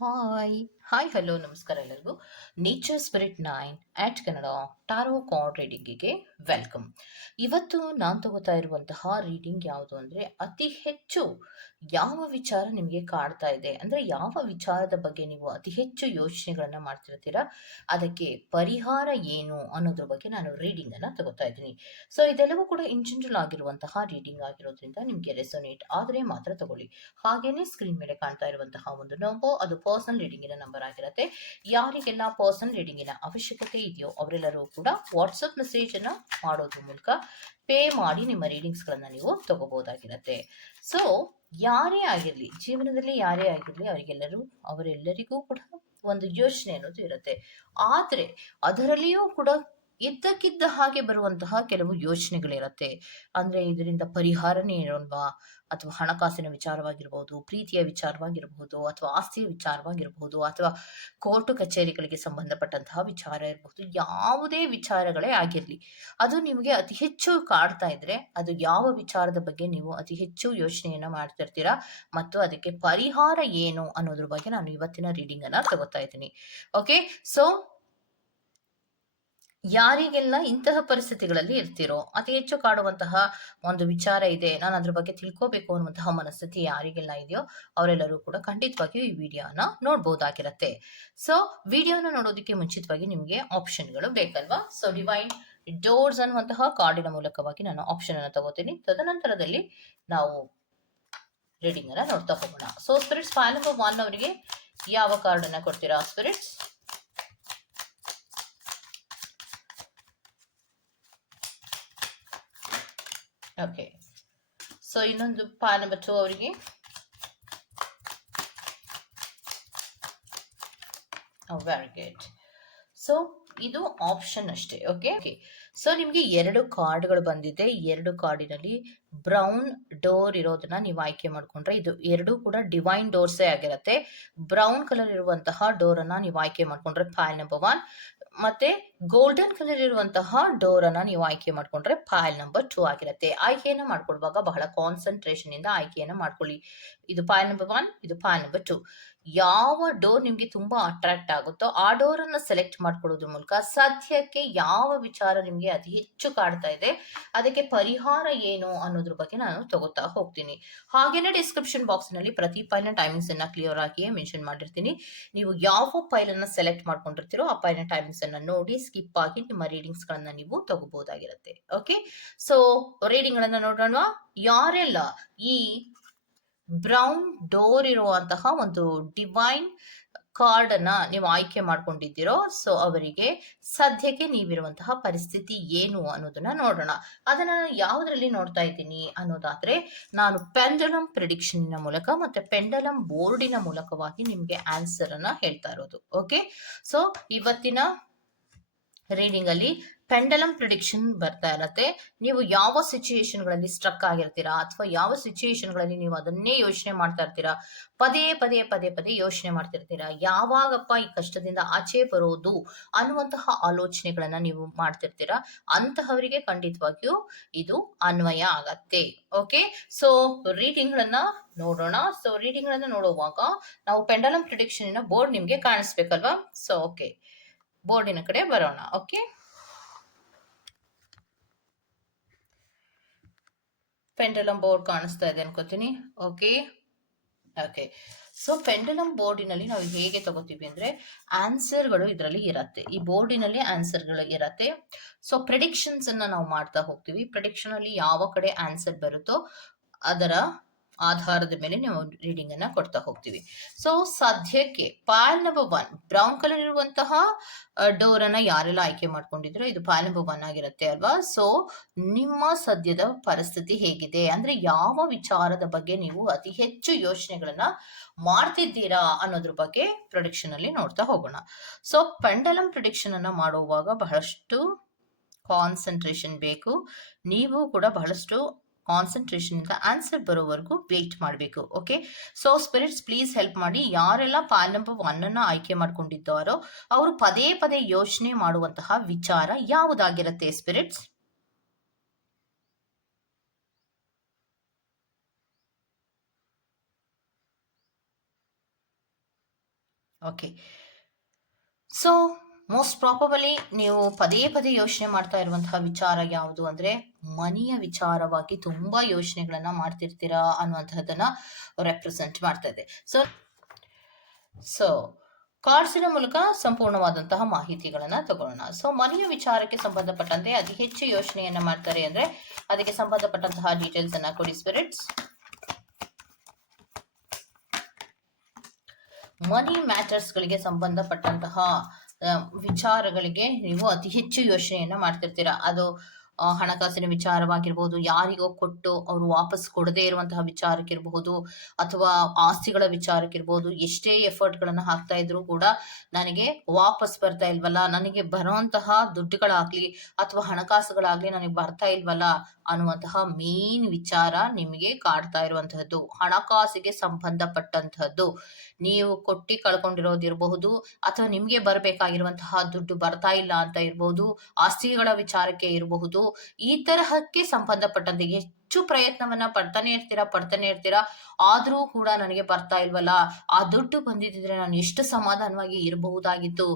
Hi hi hello ನಮಸ್ಕಾರ ಎಲ್ಲರಿಗೂ. Nature spirit 9 ಆಟ್ Kannada ಟಾರೋ card ರೀಡಿಂಗಿಗೆ welcome. ಇವತ್ತು ನಾನು ತಗೋತಾ ಇರುವಂತಹ ರೀಡಿಂಗ್ ಯಾವುದು ಅಂದರೆ ಅತಿ ಹೆಚ್ಚು ಯಾವ ವಿಚಾರ ನಿಮಗೆ ಕಾಡ್ತಾ ಇದೆ ಅಂದರೆ ಯಾವ ವಿಚಾರದ ಬಗ್ಗೆ ನೀವು ಅತಿ ಹೆಚ್ಚು ಯೋಚನೆಗಳನ್ನು ಮಾಡ್ತಿರ್ತೀರಾ, ಅದಕ್ಕೆ ಪರಿಹಾರ ಏನು ಅನ್ನೋದ್ರ ಬಗ್ಗೆ ನಾನು ರೀಡಿಂಗನ್ನು ತಗೋತಾ ಇದ್ದೀನಿ. ಸೊ ಇದೆಲ್ಲವೂ ಕೂಡ ಇನ್ ಜನರಲ್ ಆಗಿರುವಂತಹ ರೀಡಿಂಗ್ ಆಗಿರೋದ್ರಿಂದ ನಿಮಗೆ ರೆಸೊನೇಟ್ ಆದರೆ ಮಾತ್ರ ತಗೊಳ್ಳಿ. ಹಾಗೇನೆ ಸ್ಕ್ರೀನ್ ಮೇಲೆ ಕಾಣ್ತಾ ಇರುವಂತಹ ಒಂದು ನಂಬರ್ ಅದು ಪರ್ಸನಲ್ ರೀಡಿಂಗಿನ ನಂಬರ್ ಆಗಿರುತ್ತೆ. ಯಾರಿಗೆಲ್ಲ ಪರ್ಸನಲ್ ರೀಡಿಂಗಿನ ಅವಶ್ಯಕತೆ ಇದೆಯೋ ಅವರೆಲ್ಲರೂ ಕೂಡ ವಾಟ್ಸಪ್ ಮೆಸೇಜ್ ಅನ್ನ ಮಾಡೋದ್ರ ಮೂಲಕ ಪೇ ಮಾಡಿ ನಿಮ್ಮ ರೀಡಿಂಗ್ಸ್ ಗಳನ್ನ ನೀವು ತಗೋಬಹುದಾಗಿರುತ್ತೆ. ಸೊ ಯಾರೇ ಆಗಿರ್ಲಿ, ಜೀವನದಲ್ಲಿ ಯಾರೇ ಆಗಿರ್ಲಿ, ಅವರೆಲ್ಲರಿಗೂ ಕೂಡ ಒಂದು ಯೋಚನೆ ಅನ್ನೋದು ಇರುತ್ತೆ. ಆದ್ರೆ ಅದರಲ್ಲಿಯೂ ಕೂಡ ಇದ್ದಕ್ಕಿದ್ದ ಹಾಗೆ ಬರುವಂತಹ ಕೆಲವು ಯೋಚನೆಗಳಿರತ್ತೆ. ಅಂದ್ರೆ ಇದರಿಂದ ಪರಿಹಾರನೇ ಇರೋಲ್ವಾ, ಅಥವಾ ಹಣಕಾಸಿನ ವಿಚಾರವಾಗಿರ್ಬೋದು, ಪ್ರೀತಿಯ ವಿಚಾರವಾಗಿರಬಹುದು, ಅಥವಾ ಆಸ್ತಿಯ ವಿಚಾರವಾಗಿರಬಹುದು, ಅಥವಾ ಕೋರ್ಟು ಕಚೇರಿಗಳಿಗೆ ಸಂಬಂಧಪಟ್ಟಂತಹ ವಿಚಾರ ಇರಬಹುದು, ಯಾವುದೇ ವಿಚಾರಗಳೇ ಆಗಿರಲಿ, ಅದು ನಿಮಗೆ ಅತಿ ಹೆಚ್ಚು ಕಾಡ್ತಾ ಇದ್ರೆ ಅದು ಯಾವ ವಿಚಾರದ ಬಗ್ಗೆ ನೀವು ಅತಿ ಹೆಚ್ಚು ಯೋಚನೆಯನ್ನ ಮಾಡ್ತಿರ್ತೀರಾ ಮತ್ತು ಅದಕ್ಕೆ ಪರಿಹಾರ ಏನು ಅನ್ನೋದ್ರ ಬಗ್ಗೆ ನಾನು ಇವತ್ತಿನ ರೀಡಿಂಗ್ ಅನ್ನ ತಗೋತಾ ಇದ್ದೀನಿ. ಓಕೆ, ಸೊ ಯಾರಿಗೆಲ್ಲ ಇಂತಹ ಪರಿಸ್ಥಿತಿಗಳಲ್ಲಿ ಇರ್ತಿರೋ, ಅತಿ ಹೆಚ್ಚು ಕಾಡುವಂತಹ ಒಂದು ವಿಚಾರ ಇದೆ, ನಾನು ಅದ್ರ ಬಗ್ಗೆ ತಿಳ್ಕೋಬೇಕು ಅನ್ನುವಂತಹ ಮನಸ್ಥಿತಿ ಯಾರಿಗೆಲ್ಲ ಇದೆಯೋ ಅವರೆಲ್ಲರೂ ಕೂಡ ಖಂಡಿತವಾಗಿಯೂ ಈ ವಿಡಿಯೋನ ನೋಡ್ಬೋದಾಗಿರತ್ತೆ. ಸೊ ವಿಡಿಯೋನ ನೋಡೋದಕ್ಕೆ ಮುಂಚಿತವಾಗಿ ನಿಮಗೆ ಆಪ್ಷನ್ಗಳು ಬೇಕಲ್ವಾ? ಸೊ ಡಿವೈನ್ ಡೋರ್ಸ್ ಅನ್ನುವಂತಹ ಕಾರ್ಡಿನ ಮೂಲಕವಾಗಿ ನಾನು ಆಪ್ಷನ್ ಅನ್ನು ತಗೋತೀನಿ. ತದನಂತರದಲ್ಲಿ ನಾವು ರೀಡಿಂಗ್ ಅನ್ನ ನೋಡ್ತಾ ಹೋಗೋಣ. ಸೊ ಸ್ಪಿರಿಟ್ಸ್ ಫೈಲ್ ನಂಬರ್ 1 ಅವರಿಗೆ ಯಾವ ಕಾರ್ಡ್ ಅನ್ನ ಕೊಡ್ತೀರಾ ಸ್ಪಿರಿಟ್ಸ್? ಓಕೆ, ಸೊ ಇನ್ನೊಂದು ಪಾಲ್ ನಂಬರ್ 2 ಅವರಿಗೆ ವೆರಿ ಗುಡ್. ಸೊ ಇದು ಆಪ್ಷನ್ ಅಷ್ಟೇ. ಓಕೆ, ಸೊ ನಿಮ್ಗೆ 2 ಕಾರ್ಡ್ಗಳು ಬಂದಿದೆ. 2 ಕಾರ್ಡಿನಲ್ಲಿ ಬ್ರೌನ್ ಡೋರ್ ಇರೋದನ್ನ ನೀವು ಆಯ್ಕೆ ಮಾಡ್ಕೊಂಡ್ರೆ ಇದು 2 ಕೂಡ ಡಿವೈನ್ ಡೋರ್ಸೇ ಆಗಿರುತ್ತೆ. ಬ್ರೌನ್ ಕಲರ್ ಇರುವಂತಹ ಡೋರ್ ಅನ್ನ ನೀವು ಆಯ್ಕೆ ಮಾಡ್ಕೊಂಡ್ರೆ ಫೈಲ್ ನಂಬರ್ 1, ಮತ್ತೆ ಗೋಲ್ಡನ್ ಕಲರ್ ಇರುವಂತಹ ಡೋರ್ ಅನ್ನ ನೀವು ಆಯ್ಕೆ ಮಾಡ್ಕೊಂಡ್ರೆ ಫೈಲ್ ನಂಬರ್ 2 ಆಗಿರುತ್ತೆ. ಆಯ್ಕೆಯನ್ನ ಮಾಡ್ಕೊಳ್ಳುವಾಗ ಬಹಳ ಕಾನ್ಸಂಟ್ರೇಷನ್ ಇಂದ ಆಯ್ಕೆಯನ್ನ ಮಾಡ್ಕೊಳ್ಳಿ. ಇದು ಫೈಲ್ ನಂಬರ್ 1, ಇದು ಫೈಲ್ ನಂಬರ್ 2. ಯಾವ ಡೋರ್ ನಿಮ್ಗೆ ತುಂಬಾ ಅಟ್ರಾಕ್ಟ್ ಆಗುತ್ತೋ ಆ ಡೋರ್ ಅನ್ನ ಸೆಲೆಕ್ಟ್ ಮಾಡ್ಕೊಳ್ಳೋದ್ರ ಮೂಲಕ ಸದ್ಯಕ್ಕೆ ಯಾವ ವಿಚಾರ ನಿಮ್ಗೆ ಅತಿ ಹೆಚ್ಚು ಕಾಡ್ತಾ ಇದೆ, ಅದಕ್ಕೆ ಪರಿಹಾರ ಏನು ಅನ್ನೋದ್ರ ಬಗ್ಗೆ ನಾನು ತಗೋತಾ ಹೋಗ್ತೀನಿ. ಹಾಗೇನೆ ಡಿಸ್ಕ್ರಿಪ್ಷನ್ ಬಾಕ್ಸ್ ನಲ್ಲಿ ಪ್ರತಿ ಫೈಲ್ ನ ಟೈಮಿಂಗ್ಸ್ ಅನ್ನ ಕ್ಲಿಯರ್ ಆಗಿಯೇ ಮೆನ್ಷನ್ ಮಾಡಿರ್ತೀನಿ. ನೀವು ಯಾವ ಫೈಲ್ ಅನ್ನ ಸೆಲೆಕ್ಟ್ ಮಾಡ್ಕೊಂಡಿರ್ತೀರೋ ಆ ಫೈಲ್ ನ ಟೈಮಿಂಗ್ಸ್ ಅನ್ನ ನೋಡಿ ಸ್ಕಿಪ್ ಆಗಿ ನಿಮ್ಮ ರೀಡಿಂಗ್ಸ್ ಗಳನ್ನ ನೀವು ತಗೋಬಹುದಾಗಿರುತ್ತೆ. ಓಕೆ, ಸೊ ರೀಡಿಂಗ್ ಗಳನ್ನ ನೋಡೋಣ. ಯಾರೆಲ್ಲ ಈ ಬ್ರೌನ್ ಡೋರ್ ಇರುವಂತಹ ಒಂದು ಡಿವೈನ್ ಕಾರ್ಡ್ ಅನ್ನ ನೀವು ಆಯ್ಕೆ ಮಾಡ್ಕೊಂಡಿದ್ದೀರೋ, ಸೊ ಅವರಿಗೆ ಸದ್ಯಕ್ಕೆ ನೀವಿರುವಂತಹ ಪರಿಸ್ಥಿತಿ ಏನು ಅನ್ನೋದನ್ನ ನೋಡೋಣ. ಅದನ್ನ ಯಾವುದ್ರಲ್ಲಿ ನೋಡ್ತಾ ಇದ್ದೀನಿ ಅನ್ನೋದಾದ್ರೆ, ನಾನು ಪೆಂಡಲಮ್ ಪ್ರಿಡಿಕ್ಷನ್ ಮೂಲಕ ಮತ್ತೆ ಪೆಂಡಲಮ್ ಬೋರ್ಡಿನ ಮೂಲಕವಾಗಿ ನಿಮ್ಗೆ ಆನ್ಸರ್ ಅನ್ನ ಹೇಳ್ತಾ ಇರೋದು. ಓಕೆ, ಸೊ ಇವತ್ತಿನ ರೀಡಿಂಗ್ ಅಲ್ಲಿ ಪೆಂಡಲಮ್ ಪ್ರಿಡಿಕ್ಷನ್ ಬರ್ತಾ ಇರತ್ತೆ. ನೀವು ಯಾವ ಸಿಚುಯೇಷನ್ ಗಳಲ್ಲಿ ಸ್ಟ್ರಕ್ ಆಗಿರ್ತೀರಾ, ಅಥವಾ ಯಾವ ಸಿಚುಯೇಷನ್ ಗಳಲ್ಲಿ ನೀವು ಅದನ್ನೇ ಯೋಚನೆ ಮಾಡ್ತಾ ಇರ್ತೀರಾ, ಪದೇ ಪದೇ ಪದೇ ಪದೇ ಯೋಚನೆ ಮಾಡ್ತಿರ್ತೀರಾ, ಯಾವಾಗಪ್ಪ ಈ ಕಷ್ಟದಿಂದ ಆಚೆ ಬರೋದು ಅನ್ನುವಂತಹ ಆಲೋಚನೆಗಳನ್ನ ನೀವು ಮಾಡ್ತಿರ್ತೀರಾ, ಅಂತಹವರಿಗೆ ಖಂಡಿತವಾಗಿಯೂ ಇದು ಅನ್ವಯ ಆಗತ್ತೆ. ಓಕೆ, ಸೊ ರೀಡಿಂಗ್ ಗಳನ್ನ ನೋಡೋಣ. ಸೊ ರೀಡಿಂಗ್ ಗಳನ್ನ ನೋಡುವಾಗ ನಾವು ಪೆಂಡಲಮ್ ಪ್ರಿಡಿಕ್ಷನ್ ಬೋರ್ಡ್ ನಿಮ್ಗೆ ಕಾಣಿಸ್ಬೇಕಲ್ವಾ? ಸೊ ಓಕೆ, ಬೋರ್ಡಿನ ಕಡೆ ಬರೋಣ. ಓಕೆ, ಪೆಂಡಲಮ್ ಬೋರ್ಡ್ ಕಾಣಿಸ್ತಾ ಇದೆ ಅನ್ಕೋತೀನಿ. ಓಕೆ ಓಕೆ, ಸೊ ಪೆಂಡಲಮ್ ಬೋರ್ಡಿನಲ್ಲಿ ನಾವು ಹೇಗೆ ತಗೋತೀವಿ ಅಂದ್ರೆ ಆನ್ಸರ್ಗಳು ಇದರಲ್ಲಿ ಇರತ್ತೆ. ಈ ಬೋರ್ಡಿನಲ್ಲಿ ಆನ್ಸರ್ಗಳು ಇರತ್ತೆ. ಸೊ ಪ್ರಿಡಿಕ್ಷನ್ಸ್ ಅನ್ನ ನಾವು ಮಾಡ್ತಾ ಹೋಗ್ತೀವಿ. ಪ್ರಿಡಿಕ್ಷನ್ ಅಲ್ಲಿ ಯಾವ ಕಡೆ ಆನ್ಸರ್ ಬರುತ್ತೋ ಅದರ ಆಧಾರದ ಮೇಲೆ ನಾವು ರೀಡಿಂಗ್ ಅನ್ನ ಕೊಡ್ತಾ ಹೋಗ್ತೀವಿ. ಸೊ ಸದ್ಯಕ್ಕೆ ಪಾಲ್ ನಂಬರ್ 1 ಬ್ರೌನ್ ಕಲರ್ ಇರುವಂತಹ ಡೋರ್ ಅನ್ನ ಯಾರೆಲ್ಲ ಆಯ್ಕೆ ಮಾಡ್ಕೊಂಡಿದ್ರು, ಇದು ಪಾಲ್ ನಂಬರ್ 1 ಆಗಿರುತ್ತೆ ಅಲ್ವಾ? ಸೊ ನಿಮ್ಮ ಸದ್ಯದ ಪರಿಸ್ಥಿತಿ ಹೇಗಿದೆ ಅಂದ್ರೆ ಯಾವ ವಿಚಾರದ ಬಗ್ಗೆ ನೀವು ಅತಿ ಹೆಚ್ಚು ಯೋಚನೆಗಳನ್ನ ಮಾಡ್ತಿದ್ದೀರಾ ಅನ್ನೋದ್ರ ಬಗ್ಗೆ ಪ್ರಿಡಿಕ್ಷನ್ ಅಲ್ಲಿ ನೋಡ್ತಾ ಹೋಗೋಣ. ಸೊ ಪೆಂಡಲಮ್ ಪ್ರಿಡಿಕ್ಷನ್ ಅನ್ನ ಮಾಡುವಾಗ ಬಹಳಷ್ಟು ಕಾನ್ಸಂಟ್ರೇಷನ್ ಬೇಕು. ನೀವು ಕೂಡ ಬಹಳಷ್ಟು ಕಾನ್ಸಂಟ್ರೇಷನ್ ಇಂದ ಆನ್ಸರ್ ಬರೋವರೆಗೂ ವೇಟ್ ಮಾಡಬೇಕು. Okay, so spirits please help ಮಾಡಿ. ಯಾರೆಲ್ಲ ಪಾಲ್ ನಂಬರ್ 1 ಅನ್ನ ಆಯ್ಕೆ ಮಾಡ್ಕೊಂಡಿದ್ದಾರೋ ಅವರು ಪದೇ ಪದೇ ಯೋಚನೆ ಮಾಡುವಂತಹ ವಿಚಾರ ಯಾವುದಾಗಿರುತ್ತೆ spirits? Okay. So most probably ನೀವು ಪದೇ ಪದೇ ಯೋಚನೆ ಮಾಡ್ತಾ ಇರುವಂತಹ ವಿಚಾರ ಯಾವುದು ಅಂದ್ರೆ ಮನಿಯ ವಿಚಾರವಾಗಿ ತುಂಬಾ ಯೋಚನೆಗಳನ್ನ ಮಾಡ್ತಿರ್ತೀರಾ ಅನ್ನುವಂತಹದನ್ನ ರೆಪ್ರೆಸೆಂಟ್ ಮಾಡ್ತಾ ಇದೆ. ಸೊ ಕಾರ್ಡ್ಸಿನ ಮೂಲಕ ಸಂಪೂರ್ಣವಾದಂತಹ ಮಾಹಿತಿಗಳನ್ನ ತಗೊಳ್ಳೋಣ. ಸೊ ಮನಿಯ ವಿಚಾರಕ್ಕೆ ಸಂಬಂಧಪಟ್ಟಂತೆ ಅತಿ ಹೆಚ್ಚು ಯೋಚನೆಯನ್ನ ಮಾಡ್ತಾರೆ ಅಂದ್ರೆ ಅದಕ್ಕೆ ಸಂಬಂಧಪಟ್ಟಂತಹ ಡೀಟೇಲ್ಸ್ ಅನ್ನ ಕೊಡಿ ಸ್ಪಿರಿಟ್ಸ್. ಮನಿ ಮ್ಯಾಟರ್ಸ್ ಗಳಿಗೆ ಸಂಬಂಧಪಟ್ಟಂತಹ ವಿಚಾರಗಳಿಗೆ ನೀವು ಅತಿ ಹೆಚ್ಚು ಯೋಚನೆಯನ್ನ ಮಾಡ್ತಿರ್ತೀರಾ. ಅದು ಹಣಕಾಸಿನ ವಿಚಾರವಾಗಿರ್ಬೋದು, ಯಾರಿಗೋ ಕೊಟ್ಟು ಅವರು ವಾಪಸ್ ಕೊಡದೇ ಇರುವಂತಹ ವಿಚಾರಕ್ಕಿರಬಹುದು, ಅಥವಾ ಆಸ್ತಿಗಳ ವಿಚಾರಕ್ಕಿರ್ಬೋದು. ಎಷ್ಟೇ ಎಫರ್ಟ್ಗಳನ್ನು ಹಾಕ್ತಾ ಇದ್ರು ಕೂಡ ನನಗೆ ವಾಪಸ್ ಬರ್ತಾ ಇಲ್ವಲ್ಲ, ನನಗೆ ಬರುವಂತಹ ದುಡ್ಡುಗಳಾಗ್ಲಿ ಅಥವಾ ಹಣಕಾಸುಗಳಾಗ್ಲಿ ನನಗೆ ಬರ್ತಾ ಇಲ್ವಲ್ಲ ಅನ್ನುವಂತಹ ಮೇನ್ ವಿಚಾರ ನಿಮಗೆ ಕಾಡ್ತಾ ಇರುವಂತಹದ್ದು. ಹಣಕಾಸಿಗೆ ಸಂಬಂಧಪಟ್ಟಂತಹದ್ದು. ನೀವು ಕೊಟ್ಟಿ ಕಳ್ಕೊಂಡಿರೋದಿರಬಹುದು, ಅಥವಾ ನಿಮ್ಗೆ ಬರ್ಬೇಕಾಗಿರುವಂತಹ ದುಡ್ಡು ಬರ್ತಾ ಇಲ್ಲ ಅಂತ ಇರಬಹುದು, ಆಸ್ತಿಗಳ ವಿಚಾರಕ್ಕೆ ಇರಬಹುದು. ಈ ತರಹಕ್ಕೆ ಸಂಬಂಧಪಟ್ಟಂತೆ ಹೆಚ್ಚು ಪ್ರಯತ್ನವನ್ನ ಪಡ್ತಾನೆ ಇರ್ತೀರಾ, ಆದ್ರೂ ಕೂಡ ನನಗೆ ಬರ್ತಾ ಇಲ್ವಲ್ಲ, ಆ ದುಡ್ಡು ಬಂದಿದ್ರೆ ನಾನು ಎಷ್ಟು ಸಮಾಧಾನವಾಗಿ ಇರಬಹುದಾಗಿತ್ತು,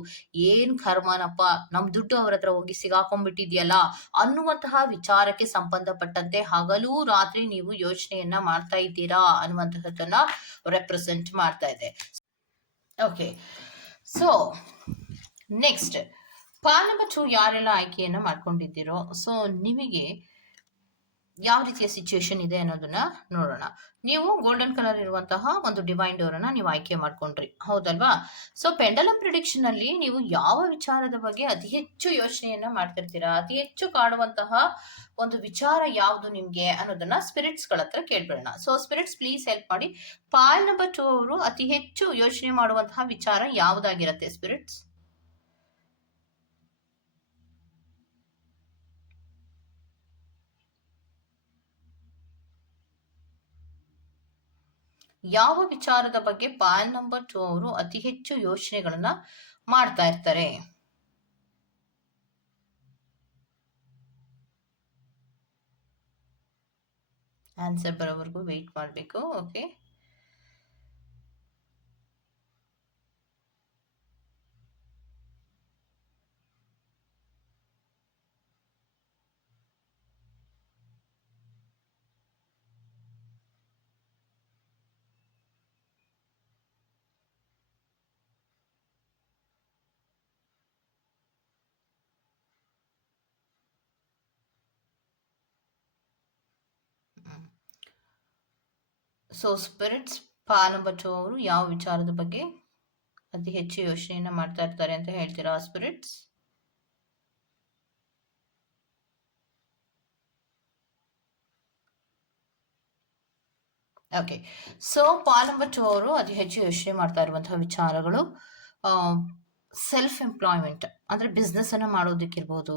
ಏನ್ ಕರ್ಮನಪ್ಪ, ನಮ್ ದುಡ್ಡು ಅವ್ರ ಹತ್ರ ಹೋಗಿ ಸಿಗಾಕೊಂಡ್ಬಿಟ್ಟಿದ್ಯಲ್ಲ ಅನ್ನುವಂತಹ ವಿಚಾರಕ್ಕೆ ಸಂಬಂಧಪಟ್ಟಂತೆ ಹಗಲು ರಾತ್ರಿ ನೀವು ಯೋಚನೆಯನ್ನ ಮಾಡ್ತಾ ಇದ್ದೀರಾ ಅನ್ನುವಂತಹದನ್ನ ರೆಪ್ರೆಸೆಂಟ್ ಮಾಡ್ತಾ ಇದೆ. Okay. So next poll number 2 ಯಾರೆಲ್ಲ ಆಯ್ಕೆಯನ್ನ ಮಾಡ್ಕೊಂಡಿದ್ದೀರೋ, ಸೊ ನಿಮಗೆ ಯಾವ ರೀತಿಯ ಸಿಚುಯೇಷನ್ ಇದೆ ಅನ್ನೋದನ್ನ ನೋಡೋಣ. ನೀವು ಗೋಲ್ಡನ್ ಕಲರ್ ಇರುವಂತಹ ಒಂದು ಡಿವೈನ್ ಡೋರ್ ಅನ್ನ ನೀವು ಆಯ್ಕೆ ಮಾಡ್ಕೊಂಡ್ರಿ, ಹೌದಲ್ವಾ? ಸೊ ಪೆಂಡಲಮ್ ಪ್ರಿಡಿಕ್ಷನ್ ಅಲ್ಲಿ ನೀವು ಯಾವ ವಿಚಾರದ ಬಗ್ಗೆ ಅತಿ ಹೆಚ್ಚು ಯೋಚನೆಯನ್ನ ಮಾಡ್ತಿರ್ತೀರಾ, ಅತಿ ಹೆಚ್ಚು ಕಾಡುವಂತಹ ಒಂದು ವಿಚಾರ ಯಾವುದು ನಿಮ್ಗೆ ಅನ್ನೋದನ್ನ ಸ್ಪಿರಿಟ್ಸ್ ಗಳ ಹತ್ರ ಕೇಳ್ಬಿಡೋಣ. ಸೊ ಸ್ಪಿರಿಟ್ಸ್ ಪ್ಲೀಸ್ ಹೆಲ್ಪ್ ಮಾಡಿ. ಪಾಲ್ ನಂಬರ್ 2 ಅವರು ಅತಿ ಹೆಚ್ಚು ಯೋಚನೆ ಮಾಡುವಂತಹ ವಿಚಾರ ಯಾವ್ದಾಗಿರತ್ತೆ ಸ್ಪಿರಿಟ್ಸ್? ಯಾವ ವಿಚಾರದ ಬಗ್ಗೆ ಪಾಲ್ ನಂಬರ್ 2 ಅವರು ಅತಿ ಹೆಚ್ಚು ಯೋಚನೆಗಳನ್ನ ಮಾಡ್ತಾ ಇರ್ತಾರೆ? ಆನ್ಸರ್ ಬರೋವರೆಗೂ ವೆಯ್ಟ್ ಮಾಡಬೇಕು. Okay. So spirits poll number 2 ಅವರು ಯಾವ ವಿಚಾರದ ಬಗ್ಗೆ ಅತಿ ಹೆಚ್ಚು ಯೋಚನೆಯನ್ನ ಮಾಡ್ತಾ ಇರ್ತಾರೆ ಅಂತ ಹೇಳ್ತೀರಾ spirits? Okay. So poll number 2 ಅವರು ಅತಿ ಹೆಚ್ಚು ಯೋಚನೆ ಮಾಡ್ತಾ ಇರುವಂತಹ ವಿಚಾರಗಳು ಸೆಲ್ಫ್ ಎಂಪ್ಲಾಯ್ಮೆಂಟ್, ಅಂದ್ರೆ ಬಿಸ್ನೆಸ್ ಅನ್ನ ಮಾಡೋದಕ್ಕಿರ್ಬೋದು,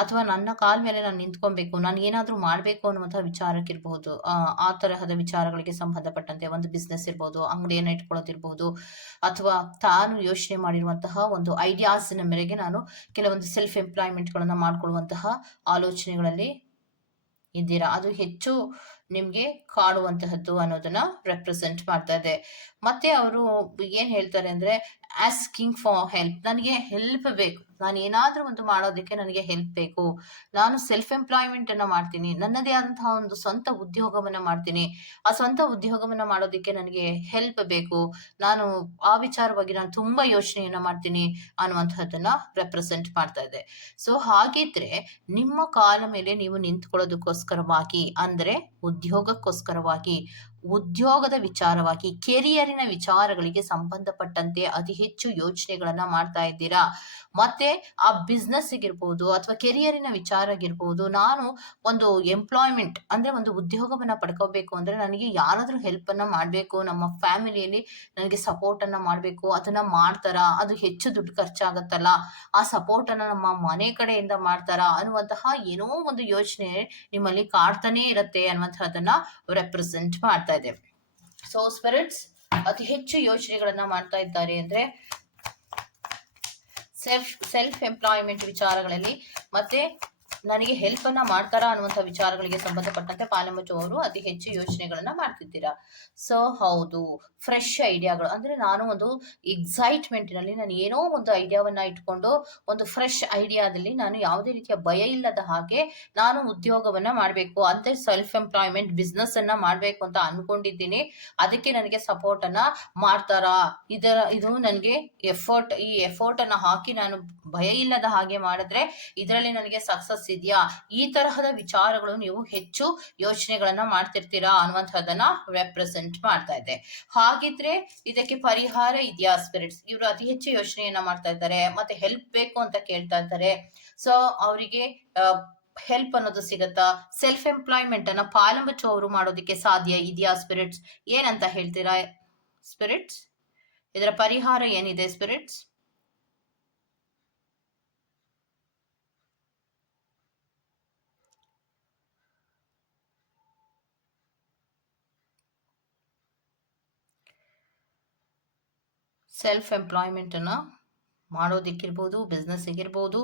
ಅಥವಾ ನನ್ನ ಕಾಲ ಮೇಲೆ ನಾನು ನಿಂತ್ಕೊಬೇಕು, ನಾನು ಏನಾದ್ರೂ ಮಾಡ್ಬೇಕು ಅನ್ನುವಂತಹ ವಿಚಾರಕ್ಕಿರ್ಬೋದು. ಆ ತರಹದ ವಿಚಾರಗಳಿಗೆ ಸಂಬಂಧಪಟ್ಟಂತೆ ಒಂದು ಬಿಸ್ನೆಸ್ ಇರ್ಬೋದು, ಅಂಗಡಿಯನ್ನ ಇಟ್ಕೊಳ್ಳೋದಿರ್ಬೋದು, ಅಥವಾ ತಾನು ಯೋಚನೆ ಮಾಡಿರುವಂತಹ ಒಂದು ಐಡಿಯಾಸಿನ ಮೇರೆಗೆ ನಾನು ಕೆಲವೊಂದು ಸೆಲ್ಫ್ ಎಂಪ್ಲಾಯ್ಮೆಂಟ್ ಗಳನ್ನ ಮಾಡ್ಕೊಳ್ಳುವಂತಹ ಆಲೋಚನೆಗಳಲ್ಲಿ ಇದ್ದೀರಾ. ಅದು ಹೆಚ್ಚು ನಿಮ್ಗೆ ಕಾಡುವಂತಹದ್ದು ಅನ್ನೋದನ್ನ ರೆಪ್ರೆಸೆಂಟ್ ಮಾಡ್ತಾ ಇದೆ. ಮತ್ತೆ ಅವರು ಏನ್ ಹೇಳ್ತಾರೆ ಅಂದ್ರೆ ಆಸ್ಕಿಂಗ್ ಫಾರ್ ಹೆಲ್ಪ್, ನನಗೆ ಹೆಲ್ಪ್ ಬೇಕು, ನಾನು ಏನಾದ್ರೂ ಒಂದು ಮಾಡೋದಕ್ಕೆ ನನಗೆ ಹೆಲ್ಪ್ ಬೇಕು, ನಾನು ಸೆಲ್ಫ್ ಎಂಪ್ಲಾಯ್ಮೆಂಟ್ ಅನ್ನ ಮಾಡ್ತೀನಿ, ನನ್ನದೇ ಆದಂತಹ ಒಂದು ಸ್ವಂತ ಉದ್ಯೋಗವನ್ನ ಮಾಡ್ತೀನಿ, ಆ ಸ್ವಂತ ಉದ್ಯೋಗವನ್ನ ಮಾಡೋದಕ್ಕೆ ನನಗೆ ಹೆಲ್ಪ್ ಬೇಕು, ನಾನು ಆ ವಿಚಾರವಾಗಿ ನಾನು ತುಂಬಾ ಯೋಚನೆಯನ್ನ ಮಾಡ್ತೀನಿ ಅನ್ನುವಂತಹದ್ದನ್ನ ರೆಪ್ರೆಸೆಂಟ್ ಮಾಡ್ತಾ ಇದೆ. ಸೊ ಹಾಗಿದ್ರೆ ನಿಮ್ಮ ಕಾಲ ಮೇಲೆ ನೀವು ನಿಂತ್ಕೊಳ್ಳೋದಕ್ಕೋಸ್ಕರವಾಗಿ, ಅಂದ್ರೆ ಉದ್ಯೋಗಕ್ಕೋಸ್ಕರವಾಗಿ, ಉದ್ಯೋಗದ ವಿಚಾರವಾಗಿ, ಕೆರಿಯರಿನ ವಿಚಾರಗಳಿಗೆ ಸಂಬಂಧಪಟ್ಟಂತೆ ಅತಿ ಹೆಚ್ಚು ಯೋಚನೆಗಳನ್ನ ಮಾಡ್ತಾ ಇದ್ದೀರಾ. ಮತ್ತೆ ಆ ಬಿಸ್ನೆಸ್ ಇರ್ಬೋದು ಅಥವಾ ಕೆರಿಯರಿನ ವಿಚಾರ ಆಗಿರ್ಬೋದು, ನಾನು ಒಂದು ಎಂಪ್ಲಾಯ್ಮೆಂಟ್ ಅಂದ್ರೆ ಒಂದು ಉದ್ಯೋಗವನ್ನ ಪಡ್ಕೋಬೇಕು ಅಂದ್ರೆ ನನಗೆ ಯಾರಾದ್ರೂ ಹೆಲ್ಪ್ ಅನ್ನ ಮಾಡ್ಬೇಕು, ನಮ್ಮ ಫ್ಯಾಮಿಲಿಯಲ್ಲಿ ನನಗೆ ಸಪೋರ್ಟ್ ಅನ್ನ ಮಾಡ್ಬೇಕು, ಅದನ್ನ ಮಾಡ್ತಾರಾ, ಅದು ಹೆಚ್ಚು ದುಡ್ಡು ಖರ್ಚಾಗತ್ತಲ್ಲ, ಆ ಸಪೋರ್ಟ್ ಅನ್ನ ನಮ್ಮ ಮನೆ ಕಡೆಯಿಂದ ಮಾಡ್ತಾರಾ ಅನ್ನುವಂತಹ ಏನೋ ಒಂದು ಯೋಚನೆ ನಿಮ್ಮಲ್ಲಿ ಕಾಡ್ತಾನೆ ಇರತ್ತೆ ಅನ್ನುವಂತಹದನ್ನ ರೆಪ್ರೆಸೆಂಟ್ ಮಾಡ್ತಾ ಇದೆ. ಸೊ ಸ್ಪಿರಿಟ್ಸ್ ಅತಿ ಹೆಚ್ಚು ಯೋಚನೆಗಳನ್ನ ಮಾಡ್ತಾ ಇದ್ದಾರೆ ಅಂದ್ರೆ ಸೆಲ್ಫ್ ಎಂಪ್ಲಾಯ್ಮೆಂಟ್ ವಿಚಾರಗಳಲ್ಲಿ, ಮತ್ತೆ ನನಗೆ ಹೆಲ್ಪ್ ಅನ್ನ ಮಾಡ್ತಾರಾ ಅನ್ನುವಂಥ ವಿಚಾರಗಳಿಗೆ ಸಂಬಂಧಪಟ್ಟಂತೆ ಪಾಲಮಚು ಅವರು ಅತಿ ಹೆಚ್ಚು ಯೋಚನೆಗಳನ್ನ ಮಾಡ್ತಿದ್ದೀರಾ. ಸೊ ಹೌದು, ಫ್ರೆಶ್ ಐಡಿಯಾಗಳು ಅಂದ್ರೆ ನಾನು ಒಂದು ಎಕ್ಸೈಟ್ಮೆಂಟ್ ನಲ್ಲಿ ನಾನು ಏನೋ ಒಂದು ಐಡಿಯಾವನ್ನ ಇಟ್ಕೊಂಡು ಒಂದು ಫ್ರೆಶ್ ಐಡಿಯಾದಲ್ಲಿ ನಾನು ಯಾವುದೇ ರೀತಿಯ ಭಯ ಇಲ್ಲದ ಹಾಗೆ ನಾನು ಉದ್ಯೋಗವನ್ನ ಮಾಡಬೇಕು ಅಂತ ಸೆಲ್ಫ್ ಎಂಪ್ಲಾಯ್ಮೆಂಟ್ ಬಿಸ್ನೆಸ್ ಅನ್ನ ಮಾಡ್ಬೇಕು ಅಂತ ಅನ್ಕೊಂಡಿದ್ದೀನಿ. ಅದಕ್ಕೆ ನನಗೆ ಸಪೋರ್ಟ್ ಅನ್ನ ಮಾಡ್ತಾರಾ, ಇದು ನನಗೆ ಈ ಎಫರ್ಟ್ ಅನ್ನ ಹಾಕಿ ನಾನು ಭಯ ಇಲ್ಲದ ಹಾಗೆ ಮಾಡಿದ್ರೆ ಇದರಲ್ಲಿ ನನಗೆ ಸಕ್ಸಸ್ ಇದೆಯಾ, ಈ ತರಹದ ವಿಚಾರಗಳು ನೀವು ಹೆಚ್ಚು ಯೋಚನೆಗಳನ್ನ ಮಾಡ್ತಿರ್ತೀರಾ ಅನ್ನುವಂಥದ್ದನ್ನ ರೆಪ್ರೆಸೆಂಟ್ ಮಾಡ್ತಾ ಇದೆ. ಹಾಗಿದ್ರೆ ಇದಕ್ಕೆ ಪರಿಹಾರ ಇದೆಯಾ ಸ್ಪಿರಿಟ್ಸ್? ಇವರು ಅತಿ ಹೆಚ್ಚು ಯೋಚನೆಯನ್ನ ಮಾಡ್ತಾ ಇದ್ದಾರೆ, ಮತ್ತೆ ಹೆಲ್ಪ್ ಬೇಕು ಅಂತ ಕೇಳ್ತಾ ಇದ್ದಾರೆ. ಸೊ ಅವರಿಗೆ ಹೆಲ್ಪ್ ಅನ್ನೋದು ಸಿಗತ್ತಾ? ಸೆಲ್ಫ್ ಎಂಪ್ಲಾಯ್ಮೆಂಟ್ ಅನ್ನ ಪಾಲಂಬಚು ಅವರು ಮಾಡೋದಕ್ಕೆ ಸಾಧ್ಯ ಇದೆಯಾ ಸ್ಪಿರಿಟ್ಸ್? ಏನಂತ ಹೇಳ್ತೀರಾ ಸ್ಪಿರಿಟ್ಸ್? ಇದರ ಪರಿಹಾರ ಏನಿದೆ ಸ್ಪಿರಿಟ್ಸ್? ಸೆಲ್ಫ್ ಎಂಪ್ಲಾಯ್ಮೆಂಟ್ ಅನ್ನ ಮಾಡೋದಿಕ್ಕಿರ್ಬೋದು, ಬಿಸ್ನೆಸ್ ಇರ್ಬೋದು,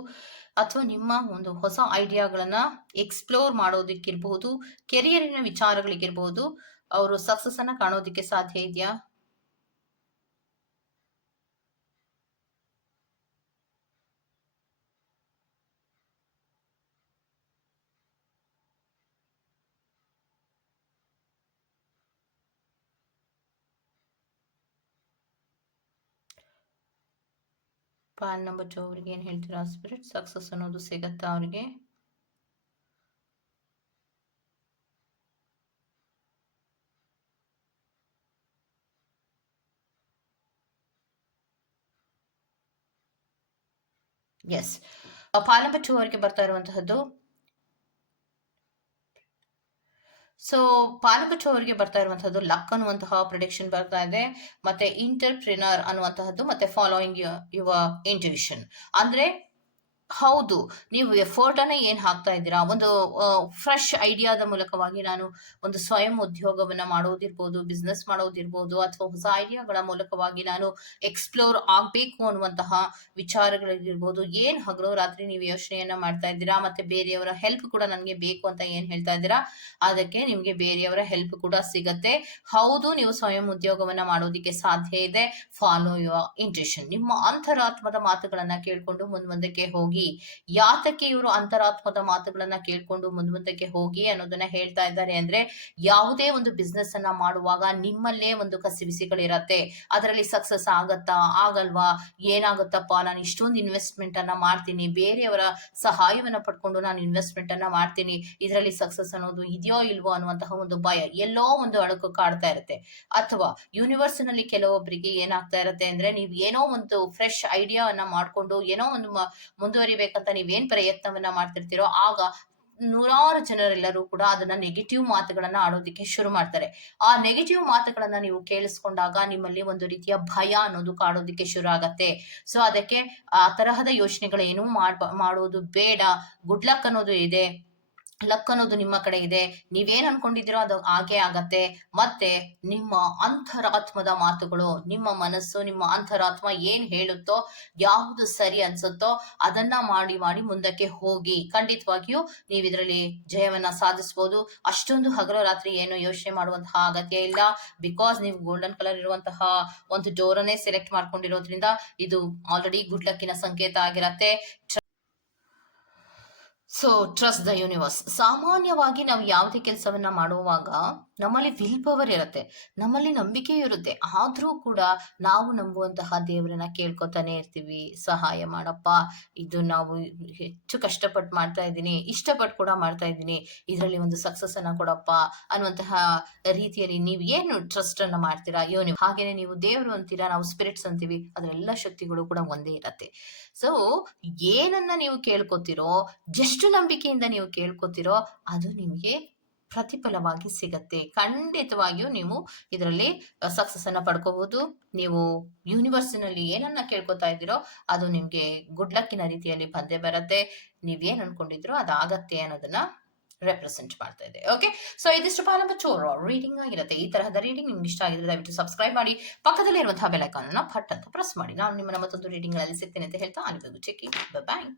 ಅಥವಾ ನಿಮ್ಮ ಒಂದು ಹೊಸ ಐಡಿಯಾಗಳನ್ನ ಎಕ್ಸ್ಪ್ಲೋರ್ ಮಾಡೋದಿಕ್ಕಿರ್ಬೋದು, ಕೆರಿಯರಿನ ವಿಚಾರಗಳಿಗಿರ್ಬೋದು, ಅವರು ಸಕ್ಸಸ್ ಅನ್ನ ಕಾಣೋದಿಕ್ಕೆ ಸಾಧ್ಯ ಇದೆಯಾ? ಪಾಲ್ ನಂಬರ್ 2 ಅವ್ರಿಗೆ ಏನ್ ಹೇಳ್ತೀರಾ ಸ್ಪಿರಿಟ್? ಸಕ್ಸಸ್ ಅನ್ನೋದು ಸಿಗತ್ತಾ ಅವ್ರಿಗೆ? ಎಸ್, ಪಾಲ್ ನಂಬರ್ 2 ಅವರಿಗೆ ಬರ್ತಾ ಇರುವಂತಹದ್ದು. ಸೊ ಪಾಲಕಚು ಅವರಿಗೆ ಬರ್ತಾ ಇರುವಂತಹದ್ದು ಲಕ್ ಅನ್ನುವಂತಹ ಪ್ರೊಡಿಕ್ಷನ್ ಬರ್ತಾ ಇದೆ, ಮತ್ತೆ ಇಂಟರ್ಪ್ರಿನರ್ ಅನ್ನುವಂತಹದ್ದು, ಮತ್ತೆ ಫಾಲೋಯಿಂಗ್ ಯುವರ್ ಇಂಟ್ಯೂಷನ್. ಅಂದ್ರೆ ಹೌದು, ನೀವು ಎಫರ್ಟ್ ಅನ್ನ ಏನ್ ಹಾಕ್ತಾ ಇದ್ದೀರಾ, ಒಂದು ಫ್ರೆಶ್ ಐಡಿಯಾದ ಮೂಲಕವಾಗಿ ನಾನು ಒಂದು ಸ್ವಯಂ ಉದ್ಯೋಗವನ್ನ ಮಾಡೋದಿರ್ಬೋದು, ಬಿಸ್ನೆಸ್ ಮಾಡೋದಿರ್ಬೋದು, ಅಥವಾ ಹೊಸ ಐಡಿಯಾಗಳ ಮೂಲಕವಾಗಿ ನಾನು ಎಕ್ಸ್ಪ್ಲೋರ್ ಆಗ್ಬೇಕು ಅನ್ನುವಂತಹ ವಿಚಾರಗಳಿರ್ಬೋದು, ಏನ್ ಹಗಲು ರಾತ್ರಿ ನೀವು ಯೋಚನೆಯನ್ನ ಮಾಡ್ತಾ ಇದ್ದೀರಾ, ಮತ್ತೆ ಬೇರೆಯವರ ಹೆಲ್ಪ್ ಕೂಡ ನನಗೆ ಬೇಕು ಅಂತ ಏನ್ ಹೇಳ್ತಾ ಇದ್ದೀರಾ, ಅದಕ್ಕೆ ನಿಮ್ಗೆ ಬೇರೆಯವರ ಹೆಲ್ಪ್ ಕೂಡ ಸಿಗತ್ತೆ. ಹೌದು, ನೀವು ಸ್ವಯಂ ಉದ್ಯೋಗವನ್ನ ಮಾಡೋದಿಕ್ಕೆ ಸಾಧ್ಯ ಇದೆ. ಫಾಲೋ ಯುವರ್ ಇಂಟ್ಯೂಷನ್, ನಿಮ್ಮ ಅಂತರಾತ್ಮದ ಮಾತುಗಳನ್ನ ಕೇಳ್ಕೊಂಡು ಮುಂದಕ್ಕೆ ಹೋಗಿ. ಯಾತಕ್ಕೆ ಇವರು ಅಂತರಾತ್ಮದ ಮಾತುಗಳನ್ನ ಕೇಳ್ಕೊಂಡು ಮುಂದಕ್ಕೆ ಹೋಗಿ ಅನ್ನೋದನ್ನ ಹೇಳ್ತಾ ಇದ್ದಾರೆ ಅಂದ್ರೆ, ಯಾವುದೇ ಒಂದು ಬಿಸ್ನೆಸ್ ಅನ್ನ ಮಾಡುವಾಗ ನಿಮ್ಮಲ್ಲೇ ಒಂದು ಕಸಿವಿಸಿಗಳಿರತ್ತೆ. ಅದರಲ್ಲಿ ಸಕ್ಸಸ್ ಆಗತ್ತಾ ಆಗಲ್ವಾ, ಏನಾಗುತ್ತಪ್ಪ, ನಾನು ಇಷ್ಟೊಂದು ಇನ್ವೆಸ್ಟ್ಮೆಂಟ್ ಅನ್ನ ಮಾಡ್ತೀನಿ, ಬೇರೆಯವರ ಸಹಾಯವನ್ನ ಪಡ್ಕೊಂಡು ನಾನು ಇನ್ವೆಸ್ಟ್ಮೆಂಟ್ ಅನ್ನ ಮಾಡ್ತೀನಿ, ಇದರಲ್ಲಿ ಸಕ್ಸಸ್ ಅನ್ನೋದು ಇದೆಯೋ ಇಲ್ವೋ ಅನ್ನುವಂತಹ ಒಂದು ಭಯ ಎಲ್ಲೋ ಒಂದು ಅಳುಕು ಕಾಡ್ತಾ ಇರುತ್ತೆ. ಅಥವಾ ಯೂನಿವರ್ಸ್ ನಲ್ಲಿ ಕೆಲವೊಬ್ಬರಿಗೆ ಏನಾಗ್ತಾ ಇರುತ್ತೆ ಅಂದ್ರೆ, ನೀವು ಏನೋ ಒಂದು ಫ್ರೆಶ್ ಐಡಿಯಾ ಅನ್ನ ಮಾಡ್ಕೊಂಡು ಏನೋ ಒಂದು ಮುಂದುವರಿಬೇಕಂತ ನೀವೇನ್ ಪ್ರಯತ್ನವನ್ನ ಮಾಡ್ತಿರ್ತೀರೋ, ಆಗ ನೂರಾರು ಜನರೆಲ್ಲರೂ ಕೂಡ ಅದನ್ನ ನೆಗೆಟಿವ್ ಮಾತುಗಳನ್ನ ಆಡೋದಿಕ್ಕೆ ಶುರು ಮಾಡ್ತಾರೆ. ಆ ನೆಗೆಟಿವ್ ಮಾತುಗಳನ್ನ ನೀವು ಕೇಳಿಸ್ಕೊಂಡಾಗ ನಿಮ್ಮಲ್ಲಿ ಒಂದು ರೀತಿಯ ಭಯ ಅನ್ನೋದು ಕಾಡೋದಿಕ್ಕೆ ಶುರು ಆಗತ್ತೆ. ಸೊ ಅದಕ್ಕೆ ಆ ತರಹದ ಯೋಚನೆಗಳೇನೂ ಮಾಡೋದು ಬೇಡ. ಗುಡ್ ಲಕ್ ಅನ್ನೋದು ಇದೆ, ಲಕ್ ಅನ್ನೋದು ನಿಮ್ಮ ಕಡೆ ಇದೆ, ನೀವೇನ್ ಅನ್ಕೊಂಡಿದ್ದೀರೋ ಅದು ಹಾಗೆ ಆಗತ್ತೆ. ಮತ್ತೆ ನಿಮ್ಮ ಅಂತರಾತ್ಮದ ಮಾತುಗಳು, ನಿಮ್ಮ ಮನಸ್ಸು, ನಿಮ್ಮ ಅಂತರಾತ್ಮ ಏನ್ ಹೇಳುತ್ತೋ, ಯಾವುದು ಸರಿ ಅನ್ಸುತ್ತೋ ಅದನ್ನ ಮಾಡಿ ಮುಂದಕ್ಕೆ ಹೋಗಿ. ಖಂಡಿತವಾಗಿಯೂ ನೀವು ಇದರಲ್ಲಿ ಜಯವನ್ನ ಸಾಧಿಸಬಹುದು. ಅಷ್ಟೊಂದು ಹಗಲು ರಾತ್ರಿ ಏನು ಯೋಚನೆ ಮಾಡುವಂತಹ ಅಗತ್ಯ ಇಲ್ಲ. ಬಿಕಾಸ್ ನೀವು ಗೋಲ್ಡನ್ ಕಲರ್ ಇರುವಂತಹ ಒಂದು ಡೋರ್ ಅನ್ನೇ ಸೆಲೆಕ್ಟ್ ಮಾಡ್ಕೊಂಡಿರೋದ್ರಿಂದ ಇದು ಆಲ್ರೆಡಿ ಗುಡ್ ಲಕ್ಕಿನ ಸಂಕೇತ ಆಗಿರತ್ತೆ. So trust the universe. ಸಾಮಾನ್ಯವಾಗಿ ನಾವು ಯಾವುದೇ ಕೆಲಸವನ್ನ ಮಾಡುವಾಗ ನಮ್ಮಲ್ಲಿ ವಿಲ್ ಪವರ್ ಇರುತ್ತೆ, ನಮ್ಮಲ್ಲಿ ನಂಬಿಕೆ ಇರುತ್ತೆ. ಆದ್ರೂ ಕೂಡ ನಾವು ನಂಬುವಂತಹ ದೇವರನ್ನ ಕೇಳ್ಕೊತಾನೆ ಇರ್ತೀವಿ, ಸಹಾಯ ಮಾಡಪ್ಪ, ಇದು ನಾವು ಹೆಚ್ಚು ಕಷ್ಟಪಟ್ಟು ಮಾಡ್ತಾ ಇದ್ದೀನಿ, ಇಷ್ಟಪಟ್ಟು ಕೂಡ ಮಾಡ್ತಾ ಇದ್ದೀನಿ, ಇದರಲ್ಲಿ ಒಂದು ಸಕ್ಸಸ್ ಅನ್ನ ಕೊಡಪ್ಪ ಅನ್ನುವಂತಹ ರೀತಿಯಲ್ಲಿ ನೀವು ಏನು ಟ್ರಸ್ಟ್ ಅನ್ನ ಮಾಡ್ತೀರಾ ಯೂನಿವರ್ಸ್. ಹಾಗೇನೆ ನೀವು ದೇವರು ಅಂತೀರಾ, ನಾವು ಸ್ಪಿರಿಟ್ಸ್ ಅಂತೀವಿ, ಅದರೆಲ್ಲ ಶಕ್ತಿಗಳು ಕೂಡ ಒಂದೇ ಇರತ್ತೆ. ಸೊ ಏನನ್ನ ನೀವು ಕೇಳ್ಕೊತಿರೋ, ಎಷ್ಟು ನಂಬಿಕೆಯಿಂದ ನೀವು ಕೇಳ್ಕೊತಿರೋ, ಅದು ನಿಮಗೆ ಪ್ರತಿಫಲವಾಗಿ ಸಿಗತ್ತೆ. ಖಂಡಿತವಾಗಿಯೂ ನೀವು ಇದರಲ್ಲಿ ಸಕ್ಸಸ್ ಅನ್ನ ಪಡ್ಕೋಬಹುದು. ನೀವು ಯೂನಿವರ್ಸಿನಲ್ಲಿ ಏನನ್ನ ಕೇಳ್ಕೊತಾ ಇದ್ದೀರೋ ಅದು ನಿಮ್ಗೆ ಗುಡ್ ಲಕ್ಕಿನ ರೀತಿಯಲ್ಲಿ ಬಂದೇ ಬರುತ್ತೆ. ನೀವೇನ್ ಅನ್ಕೊಂಡಿದ್ರೋ ಅದಾಗತ್ತೆ ಅನ್ನೋದನ್ನ ರೆಪ್ರೆಸೆಂಟ್ ಮಾಡ್ತಾ ಇದೆ. ಓಕೆ, ಸೊ ಇದಿಷ್ಟು ಪಾಲಂಬಚೂರು ರೀಡಿಂಗ್ ಆಗಿರುತ್ತೆ. ಈ ತರಹದ ರೀಡಿಂಗ್ ನಿಮ್ಗೆ ಇಷ್ಟ ಆಗಿದ್ರೆ ದಯವಿಟ್ಟು ಸಬ್ಸ್ಕ್ರೈಬ್ ಮಾಡಿ, ಪಕ್ಕದಲ್ಲಿ ಇರುವಂತಹ ಬೆಲ್ ಐಕಾನ್ ಅನ್ನ ಪಟ್ ಅಂತ ಪ್ರೆಸ್ ಮಾಡಿ. ನಾನು ನಿಮ್ಮನ್ನ ಮತ್ತೊಂದು ರೀಡಿಂಗ್ ಗಳಲ್ಲಿ ಸಿಗ್ತೇನೆ ಅಂತ ಹೇಳ್ತಾ ಅಲ್ಲಿವರೆಗೂ ಚೆಕ್. ಬಾಯ್.